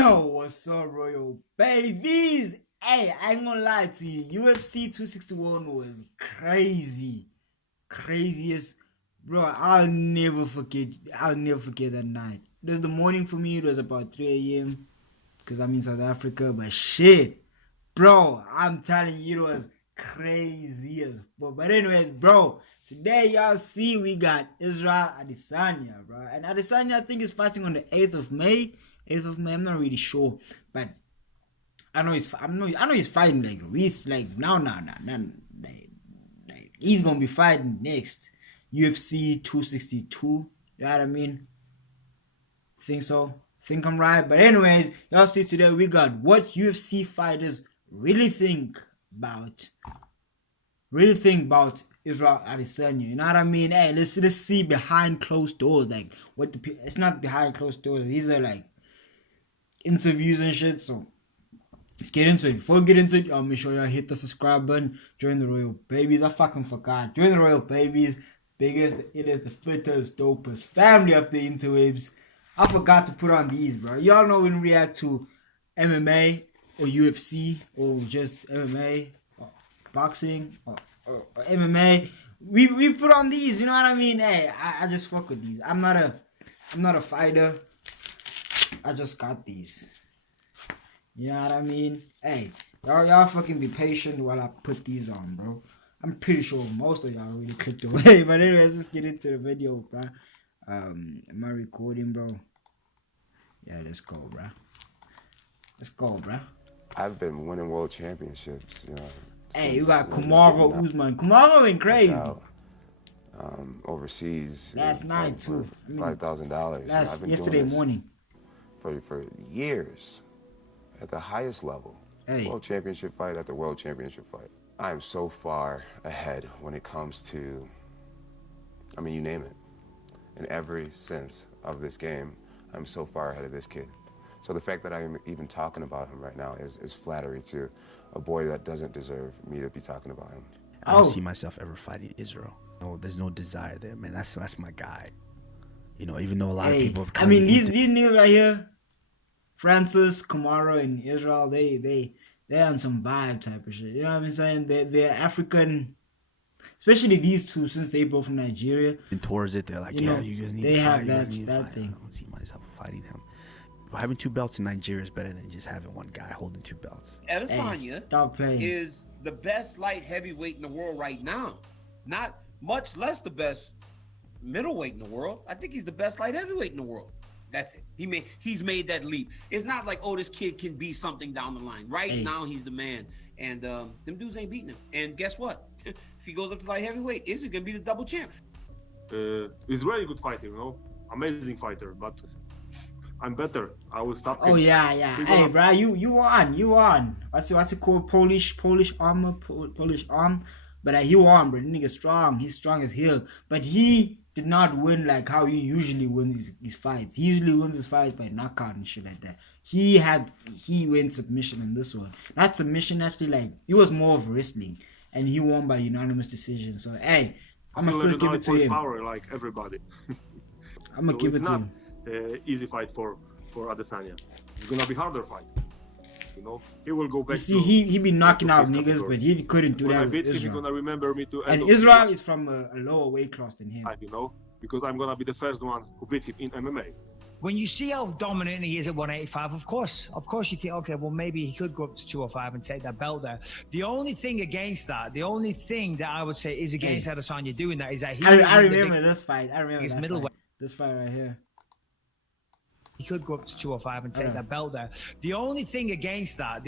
Yo, what's up, Royal Babies? Hey, I ain't gonna lie to you. UFC 261 was crazy. Craziest. Bro, I'll never forget that night. It was the morning for me. It was about 3 a.m. because I'm in South Africa. But shit, bro, I'm telling you, it was crazy as fuck. But anyways, bro, today y'all see we got Israel Adesanya, bro. And Adesanya, I think, is fighting on the 8th of May. 8th of May, I'm not really sure, but I know he's fighting like he's gonna be fighting next UFC 262. You know what I mean? Think so? Think I'm right? But anyways, y'all see today we got what UFC fighters really think about Israel Adesanya. You know what I mean? Hey, let's see behind closed doors, like what the it's not behind closed doors. These are like interviews and shit. So let's get into it. Before we get into it, make sure y'all hit the subscribe button. Join the Royal Babies. I fucking forgot. Join the Royal Babies. Biggest, it is the fittest, dopest family of the interwebs. I forgot to put on these, bro. Y'all know when we react to MMA or UFC or just MMA or boxing or MMA, we put on these. You know what I mean? Hey, I just fuck with these. I'm not a fighter. I just got these. You know what I mean? Hey, y'all fucking be patient while I put these on, bro. I'm pretty sure most of y'all already clicked away. But anyways, let's get into the video, bro. Am I recording, bro? Yeah, let's go, bro. Let's go, bro. I've been winning world championships, you know. Hey, you got Kamaru Usman. Kamaru went crazy. Overseas. Last night, too. $5,000. Yesterday morning. For years, at the highest level. Hey. World championship fight after world championship fight. I am so far ahead when it comes to, I mean, you name it. In every sense of this game, I'm so far ahead of this kid. So the fact that I'm even talking about him right now is flattery to a boy that doesn't deserve me to be talking about him. I don't see myself ever fighting Israel. No, there's no desire there, man. That's my guy. You know, even though a lot of people. I mean, these niggas right here, Francis, Kamaru, and Israel, they on some vibe type of shit. You know what I'm saying? They're African, especially these two, since they both from Nigeria. And towards it, they're like, you guys need they to have fight. that thing. I don't see myself fighting him. But having 2 belts in Nigeria is better than just having one guy holding 2 belts. Adesanya is the best light heavyweight in the world right now. Not much less the best middleweight in the world. I think he's the best light heavyweight in the world. That's it. He's made that leap. It's not like, oh, this kid can be something down the line. Right now, he's the man. And them dudes ain't beating him. And guess what? If he goes up to light heavyweight, is he gonna be the double champ? He's really good fighter, you know, amazing fighter. But I'm better. I will stop. Oh yeah. Hey, bro, you won. What's it called? Polish arm. But he won, bro. The nigga strong. He's strong as hell. But he did not win like how he usually wins his fights. He usually wins his fights by knockout and shit like that. He went submission in this one. Not submission, actually, like it was more of wrestling, and he won by unanimous decision. So hey, I'm gonna still give it to him. Power like everybody. I'm gonna give it to him. Easy fight for Adesanya. It's gonna be harder fight. You know, he will go back. You see, he be knocking out niggas, but he couldn't do that with Israel. He's gonna remember me to. And Israel is from a lower weight class than him. You know, because I'm gonna be the first one who beat him in MMA. When you see how dominant he is at 185, of course you think, okay, well, maybe he could go up to 205 and take that belt there. The only thing I would say is against Adesanya doing that is that he. I remember this fight. His middleweight. This fight right here. He could go up to 205 and take that belt there. The only thing that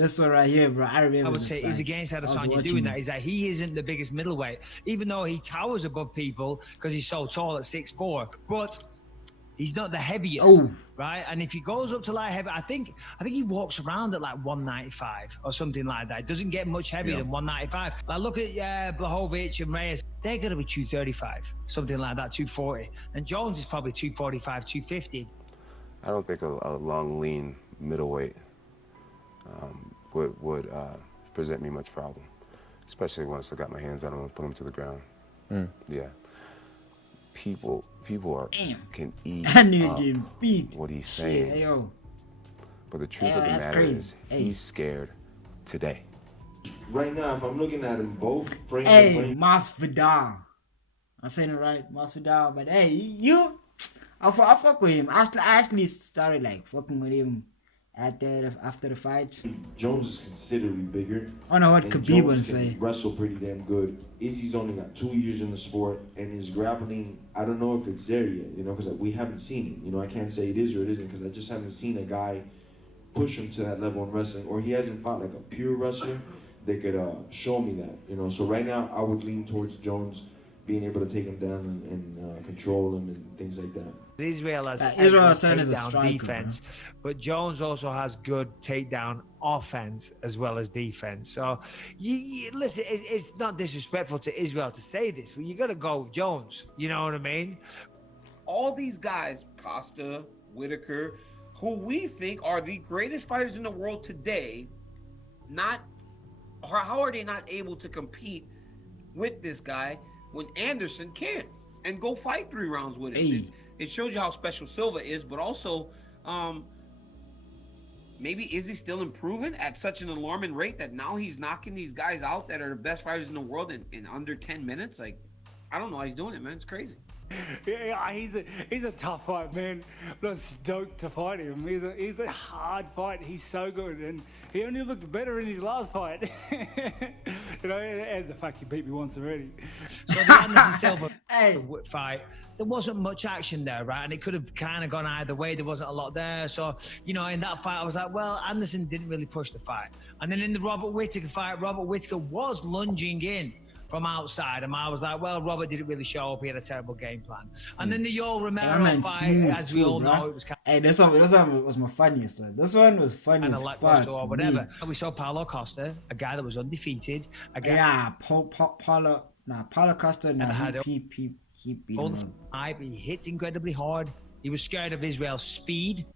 this one right here, bro. I remember. I would say is against Adesanya doing that is that he isn't the biggest middleweight, even though he towers above people because he's so tall at 6'4". But he's not the heaviest, right? And if he goes up to light heavy, I think he walks around at like 195 or something like that. It doesn't get much heavier than 195. Like look at Blachowicz and Reyes. They're going to be 235, something like that, 240. And Jones is probably 245, 250. I don't think a long, lean middleweight would present me much problem, especially once I got my hands on him and put him to the ground. Yeah. People can eat that nigga getting beat. what he's saying. Shit, But the truth of the matter is, he's scared today. Right now, if I'm looking at them both, frame to Hey, frame, Masvidal. I'm saying it right, Masvidal. But hey, I fuck with him. I actually started like fucking with him after the fight. Jones is considerably bigger. I don't know what and Khabib would Jones say. can wrestle pretty damn good. Izzy's only got 2 years in the sport, and his grappling, I don't know if it's there yet, you know, because we haven't seen it. You know, I can't say it is or it isn't because I just haven't seen a guy push him to that level in wrestling, or he hasn't fought like a pure wrestler that could show me that, you know. So right now, I would lean towards Jones being able to take him down and control him and things like that. Israel has Israel excellent Adesanya is a takedown striker, defense, but Jones also has good takedown offense as well as defense. So, you listen, it's not disrespectful to Israel to say this, but you got to go with Jones. You know what I mean? All these guys, Costa, Whitaker, who we think are the greatest fighters in the world today, how are they not able to compete with this guy when Anderson can and go fight 3 rounds with him? Hey. It shows you how special Silva is, but also maybe is he still improving at such an alarming rate that now he's knocking these guys out that are the best fighters in the world in under 10 minutes? Like, I don't know how he's doing it, man. It's crazy. Yeah, he's a tough fight, man. I'm not stoked to fight him. He's a hard fight. He's so good, and he only looked better in his last fight. You know, and the fact he beat me once already. So the Anderson Silva Hey. fight, there wasn't much action there, right? And it could have kind of gone either way. There wasn't a lot there. So, you know, in that fight, I was like, well, Anderson didn't really push the fight. And then in the Robert Whitaker fight, Robert Whitaker was lunging in from outside, and I was like, well, Robert didn't really show up. He had a terrible game plan. And then the Yoel Romero fight, as we all know, it was kind Hey, this one was my funniest one. This one was funny of as lackluster fuck. or whatever. We saw Paulo Costa, a guy that was undefeated, a guy Yeah, Paulo Costa. Nah, had he beat him full up. fight. He hits incredibly hard. He was scared of Israel's speed,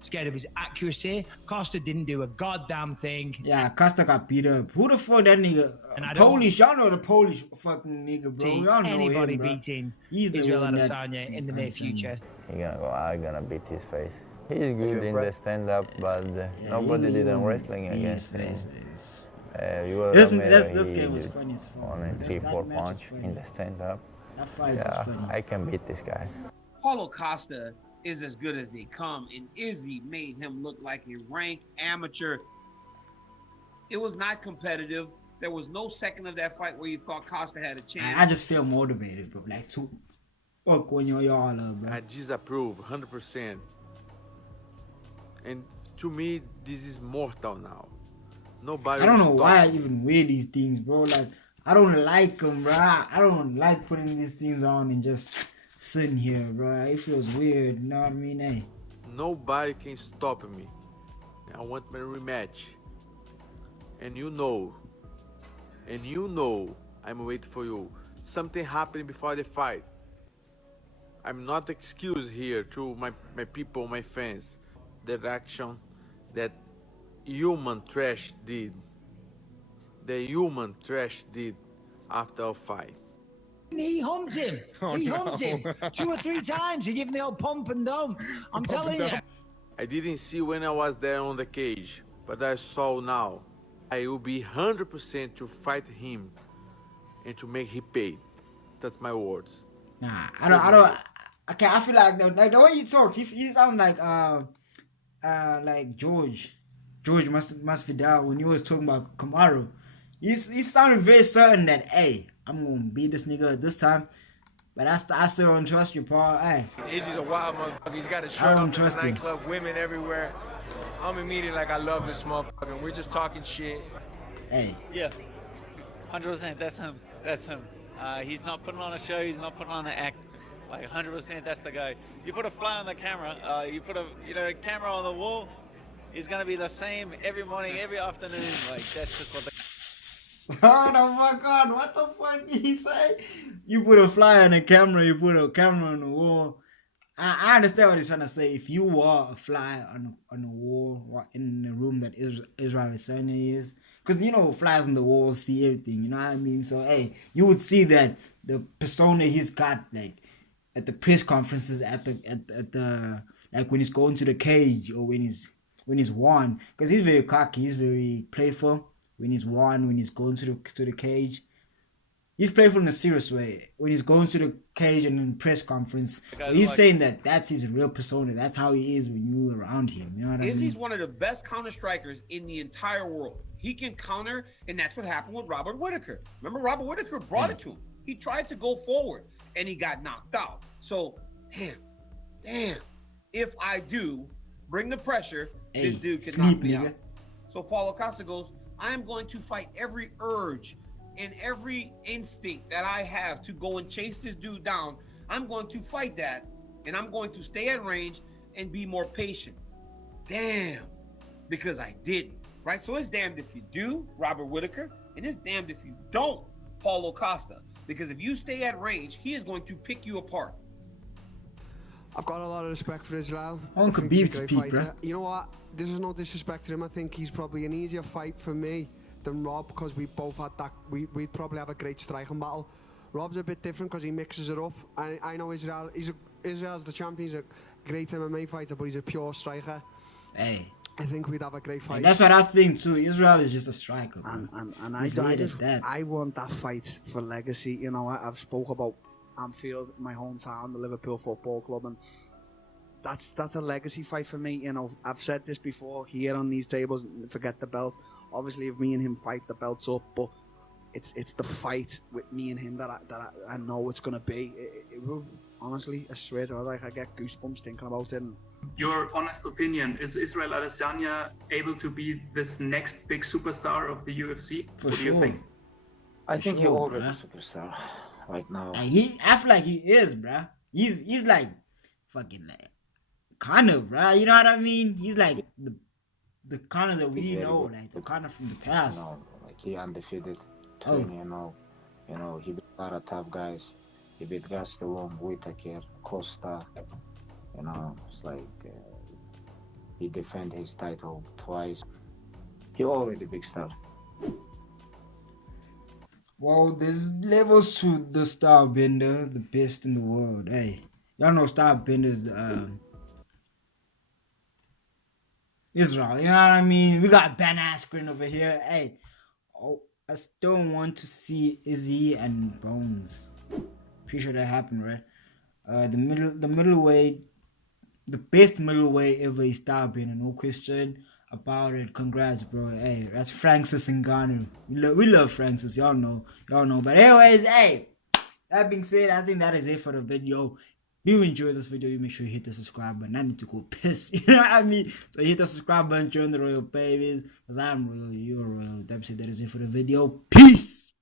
scared of his accuracy. Costa didn't do a goddamn thing. Yeah, Costa got beat up. Who the fuck that nigga? And I don't Polish, y'all know the Polish fucking nigga, bro. See Y'all know anybody him, bro. beating He's the Israel one that- Adesanya in the near future. He's gonna go out, gonna beat his face. He's good in the stand-up, but nobody did in wrestling against him. This This game was funny as fuck. on a That 3-4 match was punch funny. in the stand-up. That fight was Yeah, funny. I can beat this guy. Paulo Costa is as good as they come, and Izzy made him look like a ranked amateur. It was not competitive. There was no second of that fight where you thought Costa had a chance. I just feel motivated, bro. Like, to fuck when y'all up, bro. I disapprove 100%. And to me, this is mortal now. Nobody. I don't know will why I stop. even wear these things, bro. Like, I don't like them, bro. I don't like putting these things on and just sitting here, bro. It feels weird, you know what I mean? Hey. Nobody can stop me. I want my rematch. And you know, I'm waiting for you. Something happened before the fight. I'm not excuse here to my people, my fans. The action that human trash did. The human trash did after a fight. He humped him. He humped him 2 or 3 times. He gave him the old pump and dump. I'm telling you. I didn't see when I was there on the cage, but I saw now. I will be 100% to fight him and to make him pay. That's my words. Nah, I feel like the way he talks, he sound like George Masvidal when he was talking about Kamaru. He sounded very certain that, hey, I'm gonna beat this nigga this time. But I still don't trust you, Paul. Hey, Izzy's a wild motherfucker. He's got a I shirt don't on in the trust him. nightclub, women everywhere. I'm immediately like, I love this motherfucker. We're just talking shit. hey. Yeah, 100%. That's him. That's him. He's not putting on a show. He's not putting on an act. Like 100%, that's the guy. You put a fly on the camera. You put a camera on the wall. It's gonna be the same every morning, every afternoon. Like that's just what the. Oh the fuck on! What the fuck did he say? You put a fly on the camera. You put a camera on the wall. I understand what he's trying to say. If you were a fly on the wall or in the room that Israel Adesanya is, because you know flies on the walls see everything. You know what I mean? So hey, you would see that the persona he's got like at the press conferences, at the like when he's going to the cage or when when he's won, because he's very cocky, he's very playful when he's won, when he's going to the cage. He's playful in a serious way when he's going to the cage and in press conference. So he's saying that that's his real persona. That's how he is when you're around him. You know what I mean? Izzy's one of the best counter strikers in the entire world. He can counter, and that's what happened with Robert Whittaker. Remember, Robert Whittaker brought it to him. He tried to go forward, and he got knocked out. So, damn. If I do bring the pressure, this dude can knock me out. So Paulo Costa goes, I am going to fight every urge and every instinct that I have to go and chase this dude down. I'm going to fight that, and I'm going to stay at range and be more patient. Damn, because I didn't, right? So it's damned if you do, Robert Whittaker, and it's damned if you don't, Paulo Costa, because if you stay at range, he is going to pick you apart. I've got a lot of respect for Israel. I think he's a great fighter. You know what? This is no disrespect to him. I think he's probably an easier fight for me than Rob, because we both had that. We'd probably have a great striking battle. Rob's a bit different because he mixes it up. I know Israel. Israel's the champion. He's a great MMA fighter, but he's a pure striker. Hey. I think we'd have a great fight. And that's what I think too. Israel is just a striker. And I want that fight for legacy. You know, I've spoke about Anfield, my hometown, the Liverpool Football Club, and that's a legacy fight for me. You know, I've said this before here on these tables. Forget the belt. Obviously, if me and him fight, the belt's up. But it's the fight with me and him that I know it's gonna be. It will, honestly, I swear to God, I get goosebumps thinking about it. And your honest opinion, is Israel Adesanya able to be this next big superstar of the UFC? For what sure. do you think? I think he's already a superstar right now. I feel like he is, bruh. He's like fucking like Conor, bruh. You know what I mean? He's like the Conor that we know, like the Conor from the past. You know, like he undefeated, 20-0. You know, he beat a lot of tough guys. He beat Gastelum, Whittaker, Costa. You know, it's like he defended his title twice. He already big star. Well, there's levels to the Starbender, the best in the world. Hey, y'all know Starbender's Israel. You know what I mean? We got Ben Askren over here. Hey, I still want to see Izzy and Bones. Pretty sure that happened, right? The middleweight, the best middleweight ever is Starbender, no question about it. Congrats, bro. Hey, that's Francis Ngannou. We love Francis, y'all know. But anyways, hey, that being said, I think that is it for the video. If you enjoyed this video, you make sure you hit the subscribe button. I need to go piss, you know what I mean? So hit the subscribe button, join the royal babies, because I'm royal, you're royal. That being said, that is it for the video. Peace.